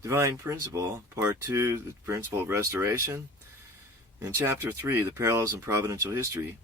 Divine Principle, Part 2, the Principle of Restoration. In Chapter 3, the Parallels in Providential History.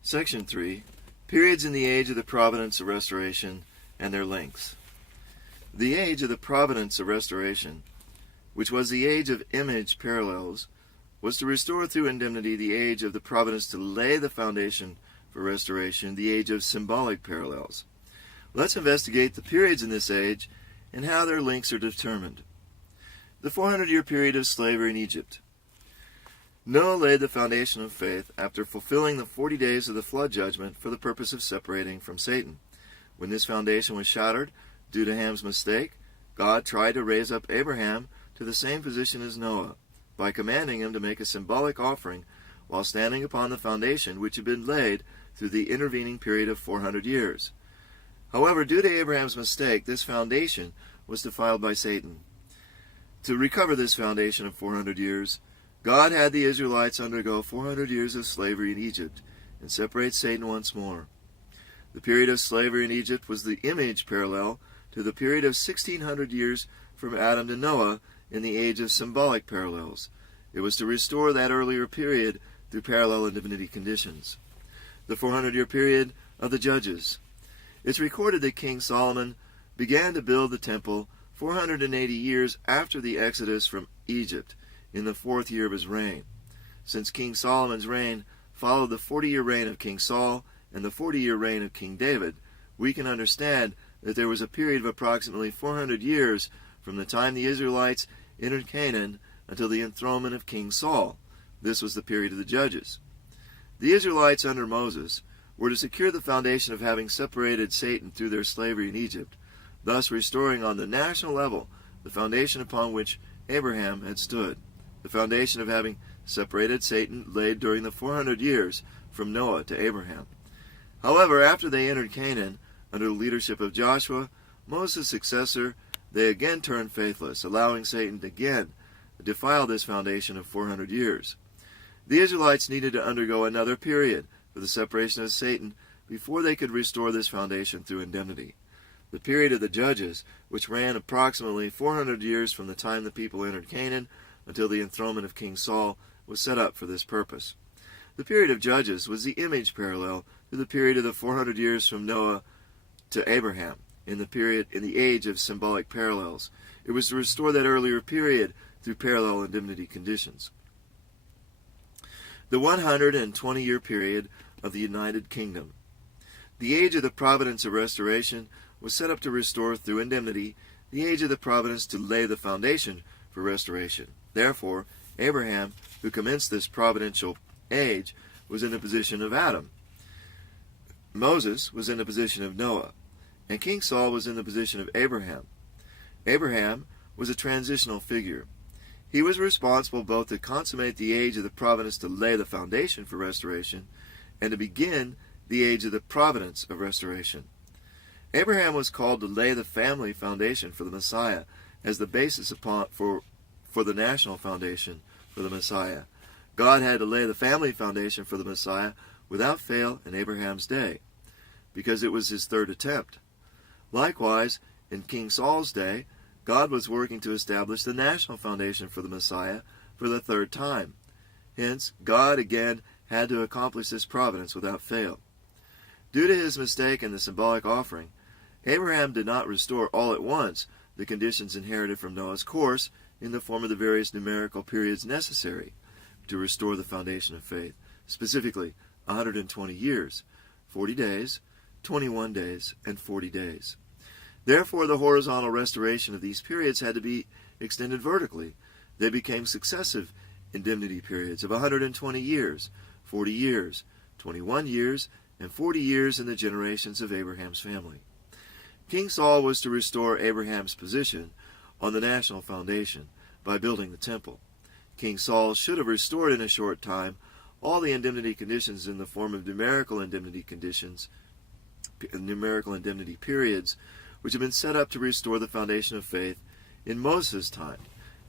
Section 3, Periods in the Age of the Providence of Restoration and their Links. The age of the Providence of Restoration, which was the age of image parallels, was to restore through indemnity the age of the Providence to lay the foundation for restoration, the age of symbolic parallels. Let's investigate the periods in this age and how their links are determined. The 400-year period of slavery in Egypt. Noah laid the foundation of faith after fulfilling the 40 days of the flood judgment for the purpose of separating from Satan. When this foundation was shattered due to Ham's mistake, God tried to raise up Abraham to the same position as Noah by commanding him to make a symbolic offering while standing upon the foundation which had been laid through the intervening period of 400 years. However, due to Abraham's mistake, this foundation was defiled by Satan. To recover this foundation of 400 years, God had the Israelites undergo 400 years of slavery in Egypt and separate Satan once more. The period of slavery in Egypt was the image parallel to the period of 1600 years from Adam to Noah in the age of symbolic parallels. It was to restore that earlier period through parallel indemnity conditions. The 400-year period of the Judges. It's recorded that King Solomon began to build the temple 480 years after the exodus from Egypt, in the 4th year of his reign. Since King Solomon's reign followed the 40-year reign of King Saul and the 40-year reign of King David, we can understand that there was a period of approximately 400 years from the time the Israelites entered Canaan until the enthronement of King Saul. This was the period of the Judges. The Israelites under Moses were to secure the foundation of having separated Satan through their slavery in Egypt, thus restoring on the national level the foundation upon which Abraham had stood, the foundation of having separated Satan laid during the 400 years from Noah to Abraham. However, after they entered Canaan, under the leadership of Joshua, Moses' successor, they again turned faithless, allowing Satan to again defile this foundation of 400 years. The Israelites needed to undergo another period for the separation of Satan before they could restore this foundation through indemnity. The period of the Judges, which ran approximately 400 years from the time the people entered Canaan until the enthronement of King Saul, was set up for this purpose. The period of Judges was the image parallel to the period of the 400 years from Noah to Abraham, in the age of symbolic parallels. It was to restore that earlier period through parallel indemnity conditions. The 120-year period of the United Kingdom. The age of the Providence of Restoration was set up to restore through indemnity the age of the Providence to lay the foundation for restoration. Therefore, Abraham, who commenced this providential age, was in the position of Adam. Moses was in the position of Noah, and King Saul was in the position of Abraham. Abraham was a transitional figure. He was responsible both to consummate the age of the Providence to lay the foundation for restoration and to begin the age of the Providence of restoration. Abraham was called to lay the family foundation for the Messiah as the basis for the national foundation for the Messiah. God had to lay the family foundation for the Messiah without fail in Abraham's day, because it was his third attempt. Likewise, in King Saul's day, God was working to establish the national foundation for the Messiah for the third time. Hence, God again had to accomplish this providence without fail. Due to his mistake in the symbolic offering, Abraham did not restore all at once the conditions inherited from Noah's course in the form of the various numerical periods necessary to restore the foundation of faith, specifically 120 years, 40 days, 21 days, and 40 days. Therefore, the horizontal restoration of these periods had to be extended vertically. They became successive indemnity periods of 120 years, 40 years, 21 years, and 40 years in the generations of Abraham's family. King Saul was to restore Abraham's position on the national foundation by building the temple. King Saul should have restored in a short time all the indemnity conditions in the form of numerical indemnity periods, which had been set up to restore the foundation of faith in Moses' time.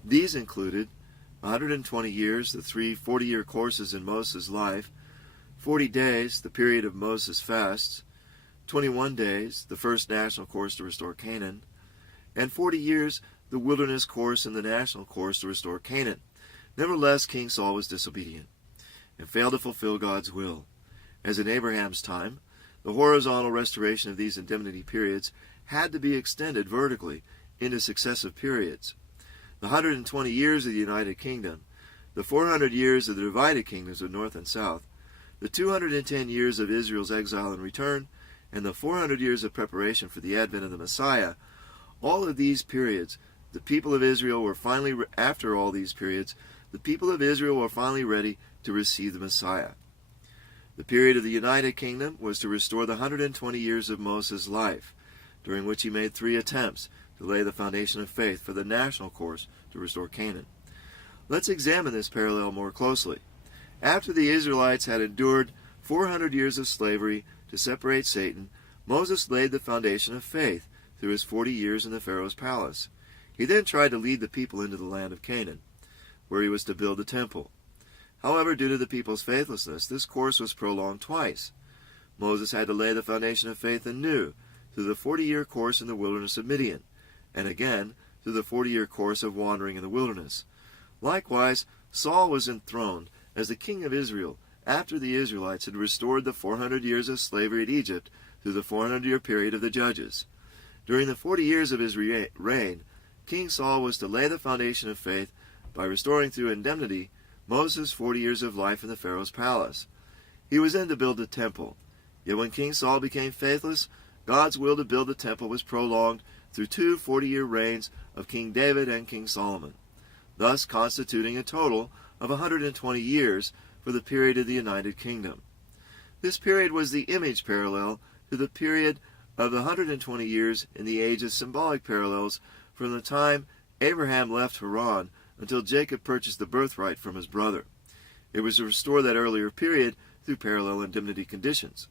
These included 120 years, the 3 40-year courses in Moses' life, 40 days, the period of Moses' fasts, 21 days, the first national course to restore Canaan, and 40 years, the wilderness course and the national course to restore Canaan. Nevertheless, King Saul was disobedient and failed to fulfill God's will. As in Abraham's time, the horizontal restoration of these indemnity periods had to be extended vertically into successive periods. The 120 years of the United Kingdom, the 400 years of the divided kingdoms of North and South, the 210 years of Israel's exile and return, and the 400 years of preparation for the advent of the Messiah, all of these periods, the people of Israel were finally, after all these periods, the people of Israel were finally ready to receive the Messiah. The period of the United Kingdom was to restore the 120 years of Moses' life, during which he made 3 attempts to lay the foundation of faith for the national course to restore Canaan. Let's examine this parallel more closely. After the Israelites had endured 400 years of slavery to separate Satan, Moses laid the foundation of faith through his 40 years in the Pharaoh's palace. He then tried to lead the people into the land of Canaan, where he was to build the temple. However, due to the people's faithlessness, this course was prolonged twice. Moses had to lay the foundation of faith anew through the 40-year course in the wilderness of Midian, and again through the 40-year course of wandering in the wilderness. Likewise, Saul was enthroned as the king of Israel after the Israelites had restored the 400 years of slavery in Egypt through the 400-year period of the Judges. During the 40 years of his reign, King Saul was to lay the foundation of faith by restoring through indemnity Moses' 40 years of life in the Pharaoh's palace. He was then to build the temple. Yet when King Saul became faithless, God's will to build the temple was prolonged through 2 40-year reigns of King David and King Solomon, thus constituting a total of 120 years for the period of the United Kingdom. This period was the image parallel to the period of the 120 years in the age of symbolic parallels from the time Abraham left Haran until Jacob purchased the birthright from his brother. It was to restore that earlier period through parallel indemnity conditions.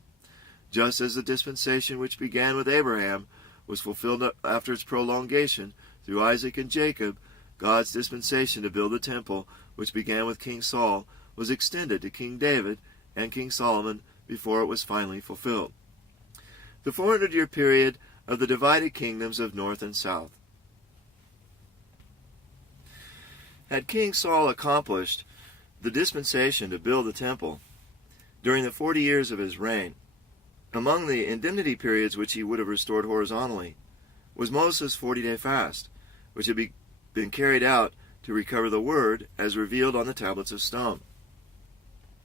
Just as the dispensation which began with Abraham was fulfilled after its prolongation through Isaac and Jacob, God's dispensation to build the temple, which began with King Saul, was extended to King David and King Solomon before it was finally fulfilled. The 400-year period of the divided kingdoms of North and South. Had King Saul accomplished the dispensation to build the temple during the 40 years of his reign, among the indemnity periods which he would have restored horizontally was Moses' 40-day fast, which had been carried out to recover the word as revealed on the tablets of stone.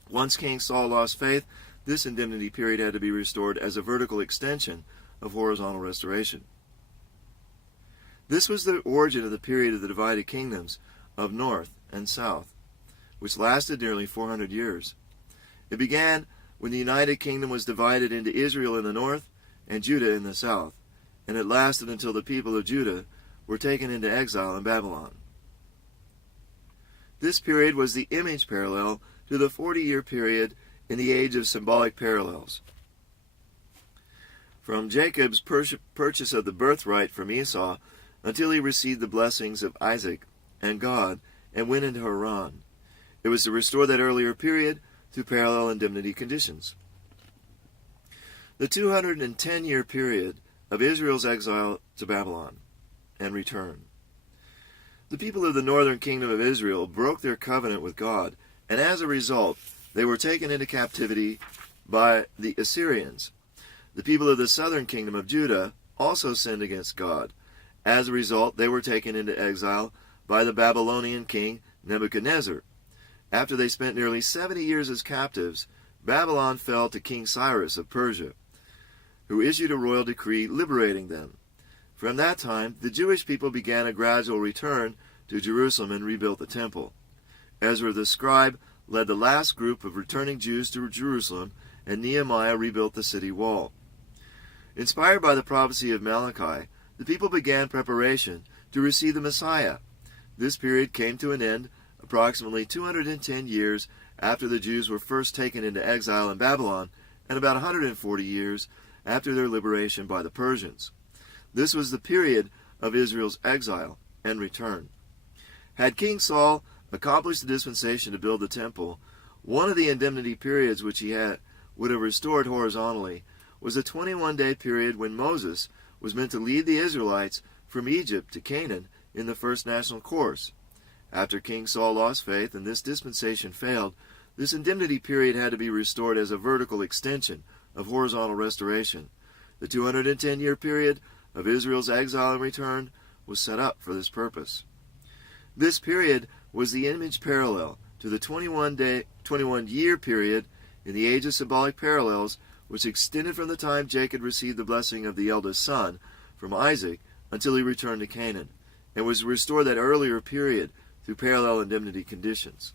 Once King Saul lost faith, this indemnity period had to be restored as a vertical extension of horizontal restoration. This was the origin of the period of the divided kingdoms of North and South, which lasted nearly 400 years. It began when the United Kingdom was divided into Israel in the north and Judah in the south, and it lasted until the people of Judah were taken into exile in Babylon. This period was the image parallel to the 40-year period in the age of symbolic parallels. From Jacob's purchase of the birthright from Esau until he received the blessings of Isaac and God and went into Haran, it was to restore that earlier period through parallel indemnity conditions. The 210-year period of Israel's exile to Babylon and return. The people of the northern kingdom of Israel broke their covenant with God, and as a result, they were taken into captivity by the Assyrians. The people of the southern kingdom of Judah also sinned against God. As a result, they were taken into exile by the Babylonian king Nebuchadnezzar. After they spent nearly 70 years as captives, Babylon fell to King Cyrus of Persia, who issued a royal decree liberating them. From that time, the Jewish people began a gradual return to Jerusalem and rebuilt the temple. Ezra the scribe led the last group of returning Jews to Jerusalem, and Nehemiah rebuilt the city wall. Inspired by the prophecy of Malachi, the people began preparation to receive the Messiah. This period came to an end approximately 210 years after the Jews were first taken into exile in Babylon, and about 140 years after their liberation by the Persians. This was the period of Israel's exile and return. Had King Saul accomplished the dispensation to build the temple, one of the indemnity periods which he would have restored horizontally was a 21-day period when Moses was meant to lead the Israelites from Egypt to Canaan in the first national course. After King Saul lost faith and this dispensation failed, this indemnity period had to be restored as a vertical extension of horizontal restoration. The 210-year period of Israel's exile and return was set up for this purpose. This period was the image parallel to the 21-year period in the age of symbolic parallels, which extended from the time Jacob received the blessing of the eldest son from Isaac until he returned to Canaan, and was to restore that earlier period through parallel indemnity conditions.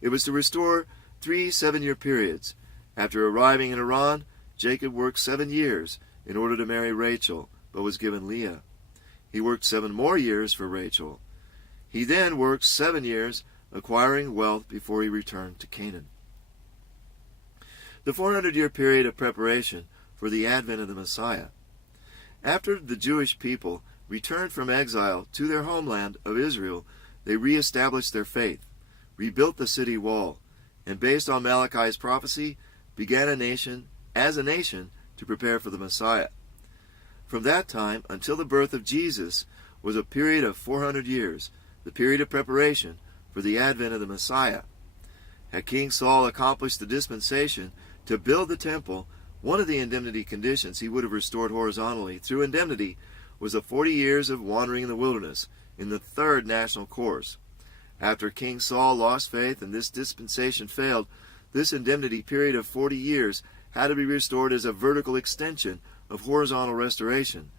It was to restore 3 7-year periods. After arriving in Haran, Jacob worked 7 years in order to marry Rachel, but was given Leah. He worked 7 more years for Rachel. He then worked 7 years acquiring wealth before he returned to Canaan. The 400-year period of preparation for the advent of the Messiah. After the Jewish people returned from exile to their homeland of Israel, they reestablished their faith, rebuilt the city wall, and based on Malachi's prophecy, began as a nation to prepare for the Messiah. From that time until the birth of Jesus was a period of 400 years, the period of preparation for the advent of the Messiah. Had King Saul accomplished the dispensation to build the temple, one of the indemnity conditions he would have restored horizontally through indemnity was the 40 years of wandering in the wilderness in the third national course. After King Saul lost faith and this dispensation failed, this indemnity period of 40 years had to be restored as a vertical extension of horizontal restoration.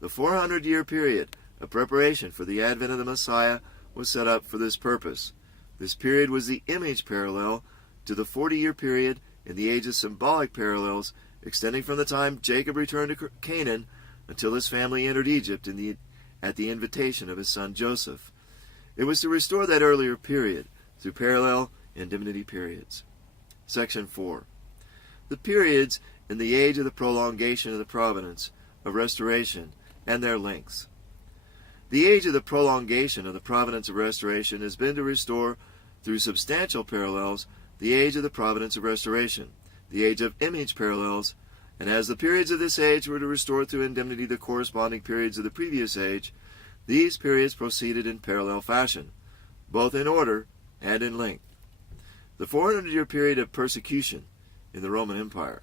The 400-year period of preparation for the advent of the Messiah was set up for this purpose. This period was the image parallel to the 40-year period in the age of symbolic parallels, extending from the time Jacob returned to Canaan until his family entered Egypt at the invitation of his son Joseph. It was to restore that earlier period through parallel indemnity periods. Section 4. The periods in the age of the prolongation of the providence of restoration and their lengths. The age of the prolongation of the providence of restoration has been to restore through substantial parallels the age of the providence of restoration, the age of image parallels, and as the periods of this age were to restore through indemnity the corresponding periods of the previous age, these periods proceeded in parallel fashion, both in order and in length. The 400-year period of persecution in the Roman Empire.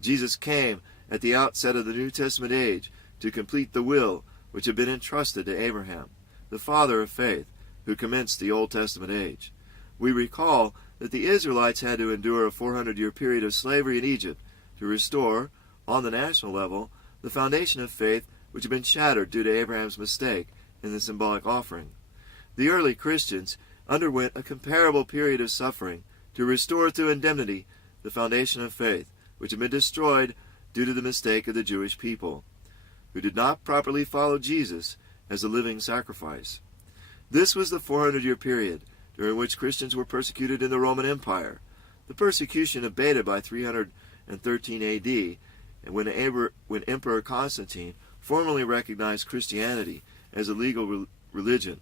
Jesus came at the outset of the New Testament age to complete the will which had been entrusted to Abraham, the father of faith, who commenced the Old Testament age. We recall that the Israelites had to endure a 400-year period of slavery in Egypt to restore, on the national level, the foundation of faith which had been shattered due to Abraham's mistake in the symbolic offering. The early Christians underwent a comparable period of suffering to restore through indemnity the foundation of faith which had been destroyed due to the mistake of the Jewish people, who did not properly follow Jesus as a living sacrifice. This was the 400-year period during which Christians were persecuted in the Roman Empire. The persecution abated by 313 A.D., and when Emperor Constantine formally recognized Christianity as a legal religion.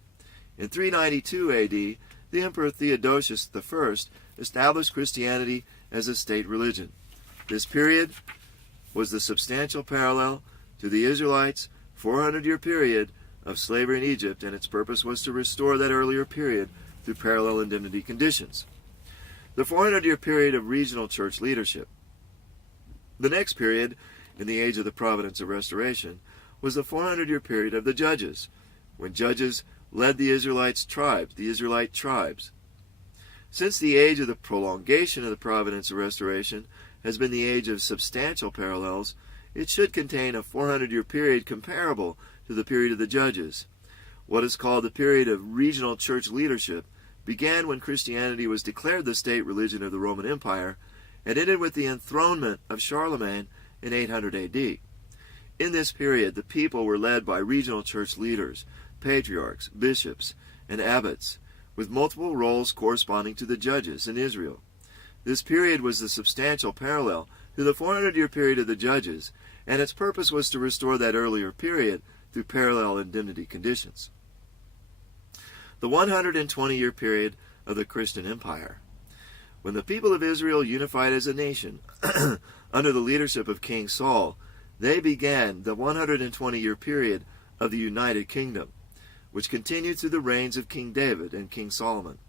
In 392 A.D., the Emperor Theodosius I established Christianity as a state religion. This period was the substantial parallel to the Israelites' 400-year period of slavery in Egypt, and its purpose was to restore that earlier period through parallel indemnity conditions. The 400-year period of regional church leadership. The next period, in the age of the providence of restoration, was the 400-year period of the judges, when judges led the Israelite tribes. Since the age of the prolongation of the providence of restoration has been the age of substantial parallels, it should contain a 400-year period comparable to the period of the judges. What is called the period of regional church leadership began when Christianity was declared the state religion of the Roman Empire and ended with the enthronement of Charlemagne in 800 A.D. In this period, the people were led by regional church leaders, patriarchs, bishops, and abbots, with multiple roles corresponding to the judges in Israel. This period was the substantial parallel to the 400-year period of the judges, and its purpose was to restore that earlier period through parallel indemnity conditions. The 120-year period of the Christian Empire. When the people of Israel unified as a nation under the leadership of King Saul, they began the 120-year period of the United Kingdom, which continued through the reigns of King David and King Solomon.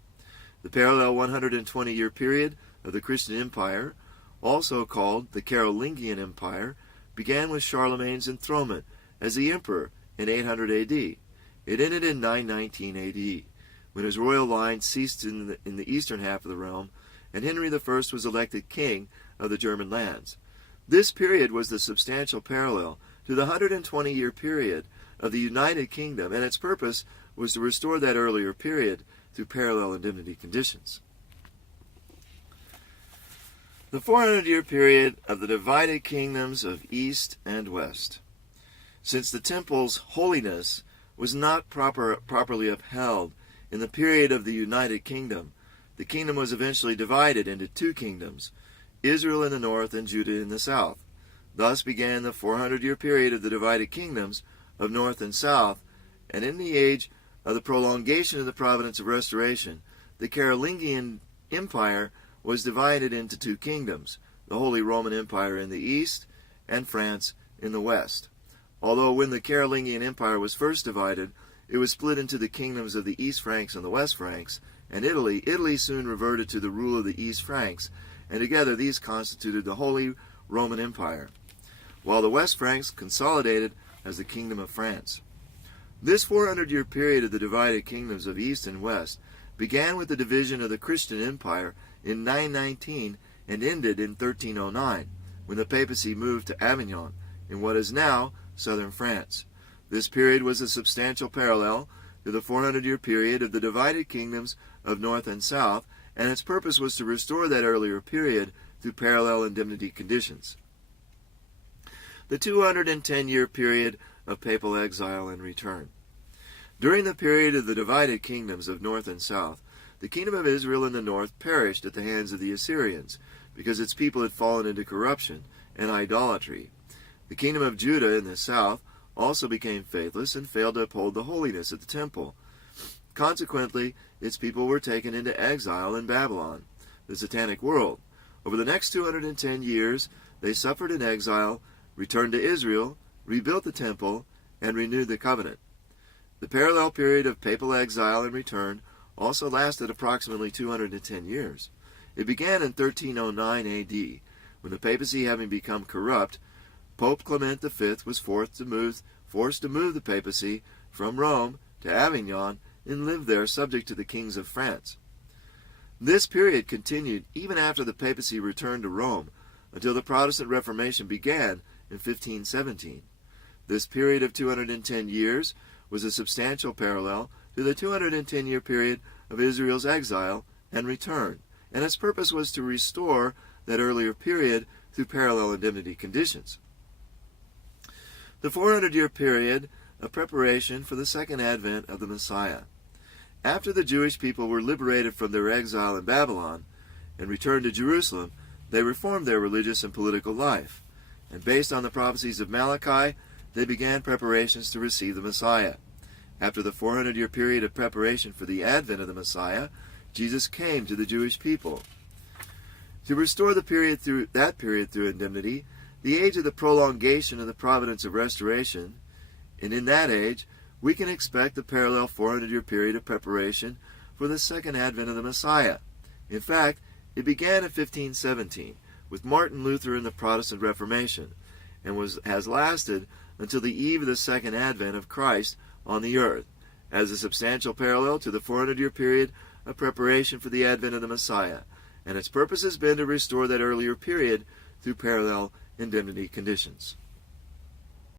The parallel 120-year period of the Christian Empire, also called the Carolingian Empire, began with Charlemagne's enthronement as the emperor in 800 AD. It ended in 919 AD, when his royal line ceased in the eastern half of the realm, and Henry I was elected king of the German lands. This period was the substantial parallel to the 120-year period of the United Kingdom, and its purpose was to restore that earlier period through parallel indemnity conditions. The 400-year period of the divided kingdoms of East and West. Since the temple's holiness was not properly upheld in the period of the United Kingdom, the kingdom was eventually divided into two kingdoms, Israel in the north and Judah in the south. Thus began the 400-year period of the divided kingdoms of north and south, and in the age of the prolongation of the providence of restoration, the Carolingian Empire was divided into two kingdoms, the Holy Roman Empire in the east and France in the west. Although when the Carolingian Empire was first divided, it was split into the kingdoms of the East Franks and the West Franks, and Italy soon reverted to the rule of the East Franks, and together these constituted the Holy Roman Empire, while the West Franks consolidated as the Kingdom of France. This 400-year period of the divided kingdoms of East and West began with the division of the Christian Empire in 919 and ended in 1309, when the papacy moved to Avignon, in what is now southern France. This period was a substantial parallel to the 400-year period of the divided kingdoms of North and South, and its purpose was to restore that earlier period through parallel indemnity conditions. The 210-year period of papal exile and return. During the period of the divided kingdoms of North and South, the kingdom of Israel in the north perished at the hands of the Assyrians, because its people had fallen into corruption and idolatry. The kingdom of Judah in the south also became faithless and failed to uphold the holiness of the temple. Consequently, its people were taken into exile in Babylon, the satanic world. Over the next 210 years, they suffered in exile, returned to Israel, rebuilt the temple, and renewed the covenant. The parallel period of papal exile and return also lasted approximately 210 years. It began in 1309 AD, when the papacy having become corrupt, Pope Clement V was forced to move the papacy from Rome to Avignon and lived there subject to the kings of France. This period continued even after the papacy returned to Rome, until the Protestant Reformation began in 1517. This period of 210 years was a substantial parallel to the 210-year period of Israel's exile and return, and its purpose was to restore that earlier period through parallel indemnity conditions. The 400-year period of preparation for the second advent of the Messiah. After the Jewish people were liberated from their exile in Babylon and returned to Jerusalem, they reformed their religious and political life, and based on the prophecies of Malachi, they began preparations to receive the Messiah. After the 400-year period of preparation for the advent of the Messiah, Jesus came to the Jewish people. To restore that period through indemnity, the age of the prolongation of the providence of restoration, and in that age, we can expect a parallel 400-year period of preparation for the second advent of the Messiah. In fact, it began in 1517 with Martin Luther and the Protestant Reformation, and has lasted until the eve of the second advent of Christ on the earth, as a substantial parallel to the 400-year period of preparation for the advent of the Messiah, and its purpose has been to restore that earlier period through parallel indemnity conditions.